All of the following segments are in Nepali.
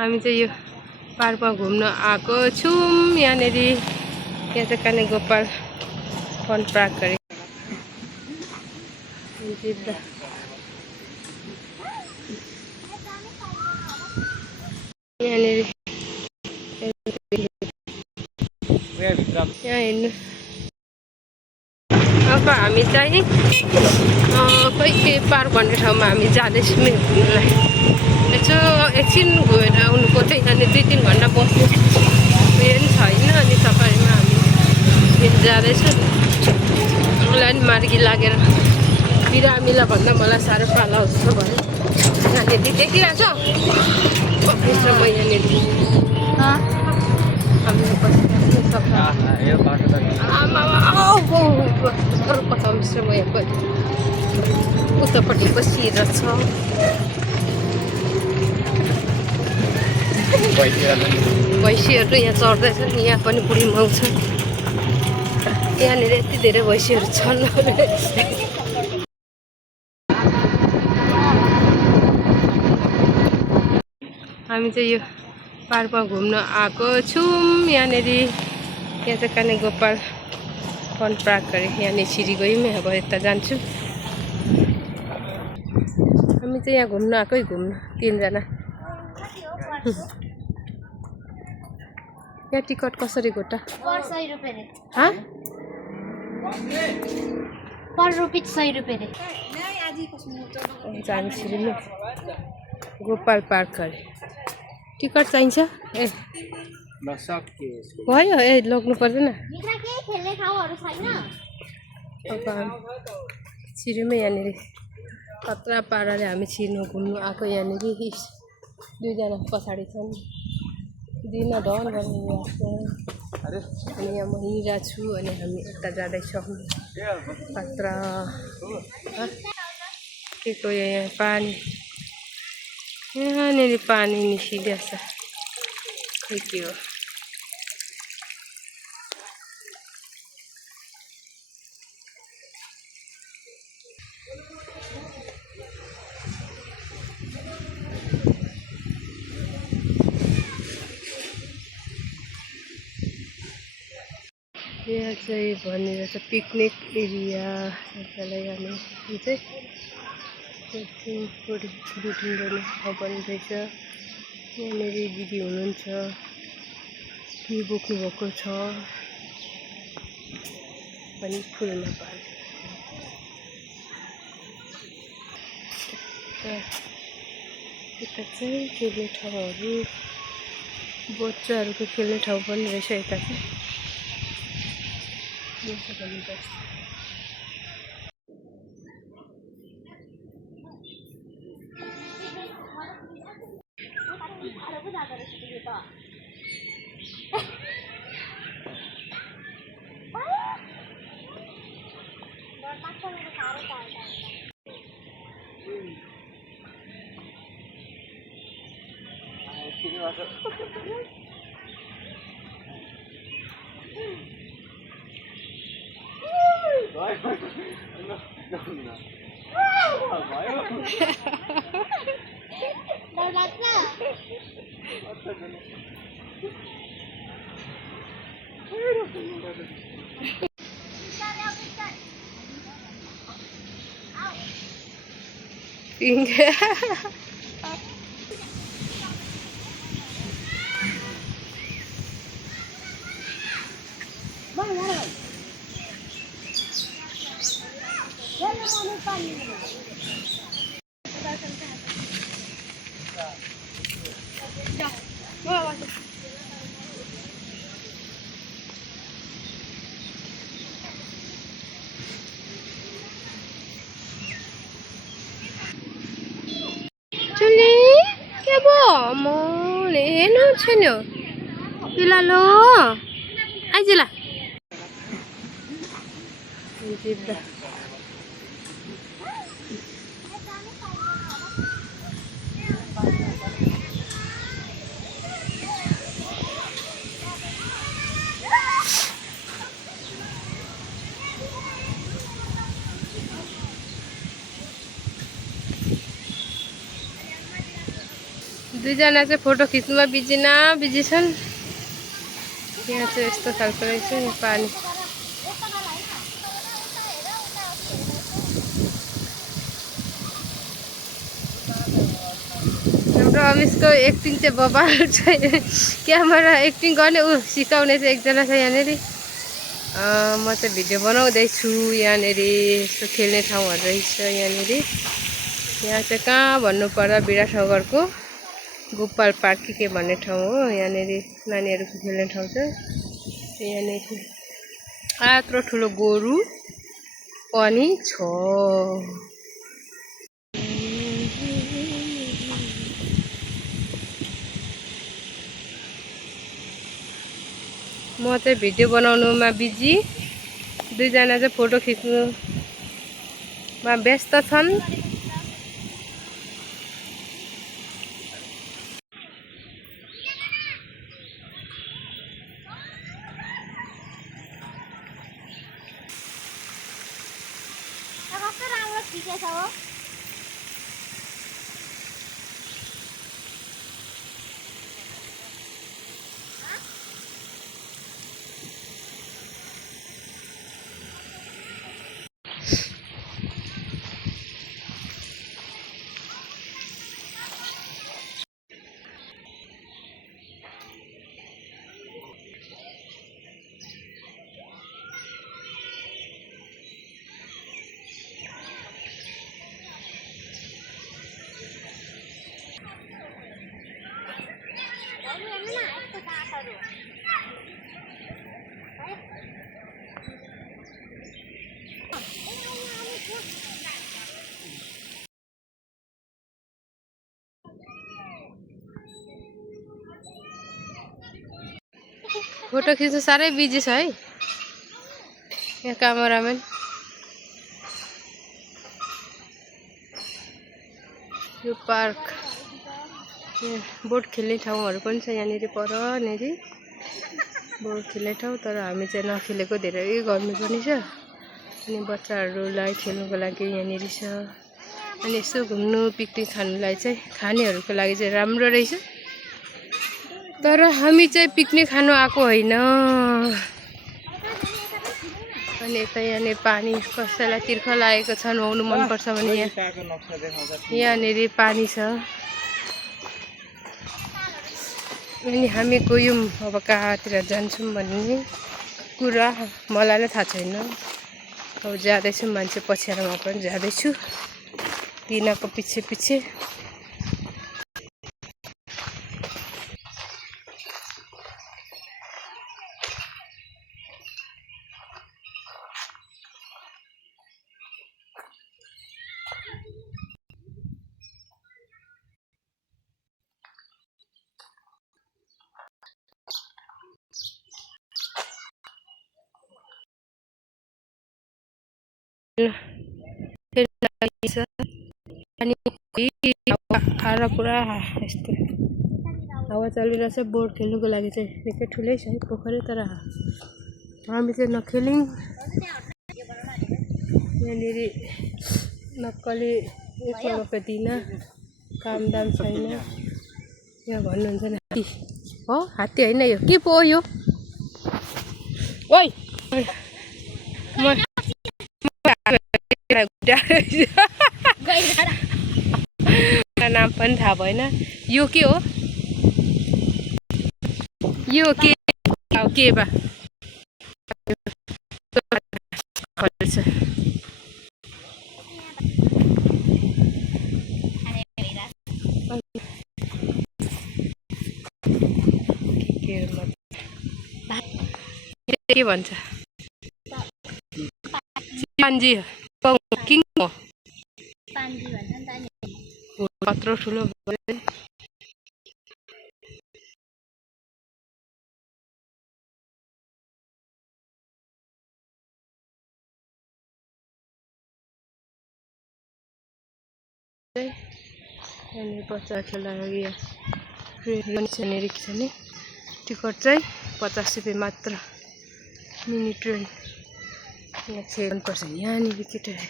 हामी चाहिँ यो पार्कमा घुम्न आएको छौँ। यहाँनिर यहाँ चाहिँ काने गोपाल फन पार्क गरे यहाँनिर यहाँ हेर्नु। अब हामी चाहिँ खोइ के पार्क भन्ने ठाउँमा हामी जाँदैछौँ घुम्नलाई। यसो एकछिन गएर आउनुको चाहिँ यहाँनिर 2-3 घन्टा बस्ने उयो नि छैन। अनि सफारीमा हामी जाँदैछौँ। मलाई नि मार्गी लागेर बिरामीलाई भन्दा मलाई साह्रो पाला जस्तो भयो। यहाँनिर देखिरहेको छ अफिस र म यहाँनिर हामीले बसिरहेको सफा अफिस र म यहाँ उतापट्टि बसिरहेको छ। भैँसीहरू यहाँ चढ्दैछन्। यहाँ पनि बुढी माउ छ। यहाँनिर यति धेरै भैँसीहरू छन्। हामी चाहिँ यो पार्कमा घुम्न आएको छौँ। यहाँनिर यहाँ चाहिँ काने गोपाल फन पार्क गरे। यहाँनिर सिँढी गयौँ। अब यता जान्छु। हामी चाहिँ यहाँ घुम्न आएकै घुम्नु 3 जना। यहाँ टिकट कसरी गोटा? 100 रुपये। हाँ पर रुपीज 100 रुपये। जान्छ गोपाल पार्क गरे। टिकट चाहिन्छ? ए भयो। ए लग्नु पर्दैन। छिरीमै यहाँनिर खतरा पाराले हामी छिर्नु घुम्नु आएको। यहाँनिर 2 जना पछाडि छन्। दिन डन गर्ने अनि यहाँ म हिँडिरहेको छु। अनि हामी यता जाँदैछौँ खतरा के को यहाँ पानी। यहाँनिर पानी निस्किँदैछ। खै के हो। यहाँ चाहिँ भनिरहेको छ पिकनिक एरिया। त्यसलाई हामी चाहिँ बुटिङ गर्ने ठाउँ पनि रहेछ। यहाँनिर दिदी हुनुहुन्छ। के बोक्नु भएको छ पनि फुल नपाल्छ। यता चाहिँ खेल्ने ठाउँहरू बच्चाहरूको खेल्ने ठाउँ पनि रहेछ। यता चाहिँ हेर्नु छैन पिलालो आइजिला दुईजना चाहिँ फोटो खिच्नुमा बिजी छन्। यहाँ चाहिँ यस्तो खालको रहेछ यो पानी। हाम्रो अमिसको एक्टिङ चाहिँ बबाल छ। क्यामेरा एक्टिङ गर्ने ऊ सिकाउने चाहिँ एकजना छ यहाँनिर। म चाहिँ भिडियो बनाउँदैछु। यहाँनिर यस्तो खेल्ने ठाउँहरू रहेछ यहाँनिर। यहाँ चाहिँ कहाँ भन्नु पर्दा बिराटनगरको गोपाल पार्क के भन्ने ठाउँ हो। यहाँनिर नानीहरूको खेल्ने ठाउँ छ। यहाँनिर यत्रो ठुलो गोरु पनि छ। म चाहिँ भिडियो बनाउनुमा बिजी, दुईजना चाहिँ फोटो खिच्नुमा व्यस्त छन्। फोटो खिच्नु साह्रै बिजी छ है यहाँ क्यामेराम्यान। यो पार्क बोट खेल्ने ठाउँहरू पनि छ यहाँनिर परनेरि बोट खेल्ने ठाउँ। तर हामी चाहिँ नखेलेको, धेरै गर्मी पनि छ। अनि बच्चाहरूलाई खेल्नुको लागि यहाँनिर छ। अनि यसो घुम्नु पिकनिक खानुलाई चाहिँ खानेहरूको लागि चाहिँ राम्रो रहेछ। तर हामी चाहिँ पिकनिक खानु आएको होइन। अनि यता यहाँनिर पानी कसैलाई तिर्ख लागेको छ, नुहाउनु मनपर्छ भने यहाँनिर पानी छ। अनि हामी गयौँ अब कहाँतिर जान्छौँ भन्ने कुरा मलाई नै थाहा छैन। अब जाँदैछु, मान्छे पछ्याएर म पनि जाँदैछु तिनीहरूको पछि। अनि हावा पुरा यस्तो हावा चलिरहेछ। बोट खेल्नुको लागि चाहिँ निकै ठुलै छ पोखरी, तर हामी चाहिँ नखेल्यौँ। यहाँनिर नक्कली 1 रुपियाँ दिन काम दाम छैन। यहाँ भन्नुहुन्छ नि हात्ती हो, हात्ती होइन यो के पो हो यो। ओइ नाम पनि थाहा भएन। यो के हो, यो के बा के भन्छ पान्जी किङ हो कत्रो ठुलो अनि बच्चा खेल्दा लागि छ नि। टिकट चाहिँ 50 रुपियाँ मात्र। मिनी ट्रेन यहाँ चाहिँ मनपर्छ यहाँनिर केटाहरू।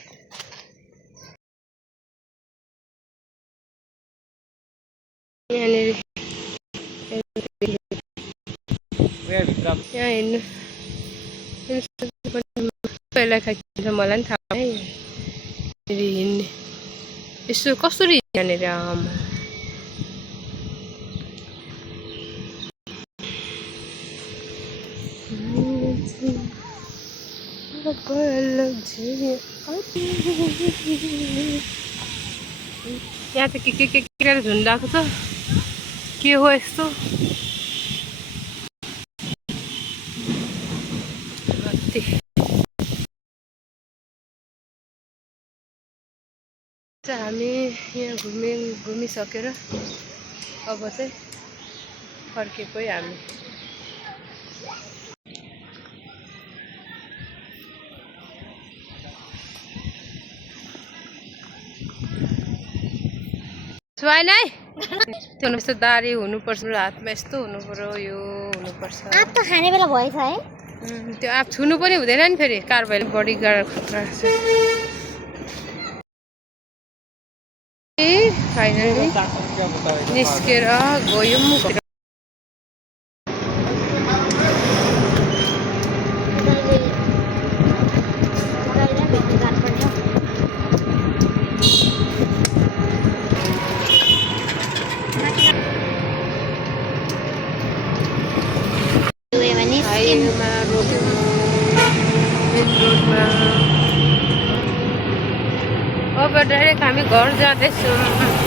यहाँनिर यहाँ हेर्नु पहिला खाइन्छ मलाई पनि थाहा है हिँड्ने यसो कसरी यहाँनिर आमा यहाँ त के केटाले झुन्डाएको छ के हो यस्तो हामी यहाँ घुमिसकेर अब चाहिँ फर्केको हामी सुहाइन है त्यो यस्तो दारी हुनुपर्छ हातमा यस्तो हुनुपर्यो यो हुनुपर्छ आँप त खाने बेला भएछ है त्यो आँप छुनु पनि हुँदैन नि फेरि कारबाही बढी गाह्रो खतरा छ फाइनली निस्केर गयौँ हाइवेमा रोक्यौँ मेन रोडमा अब डाइरेक्ट हामी घर जाँदैछौँ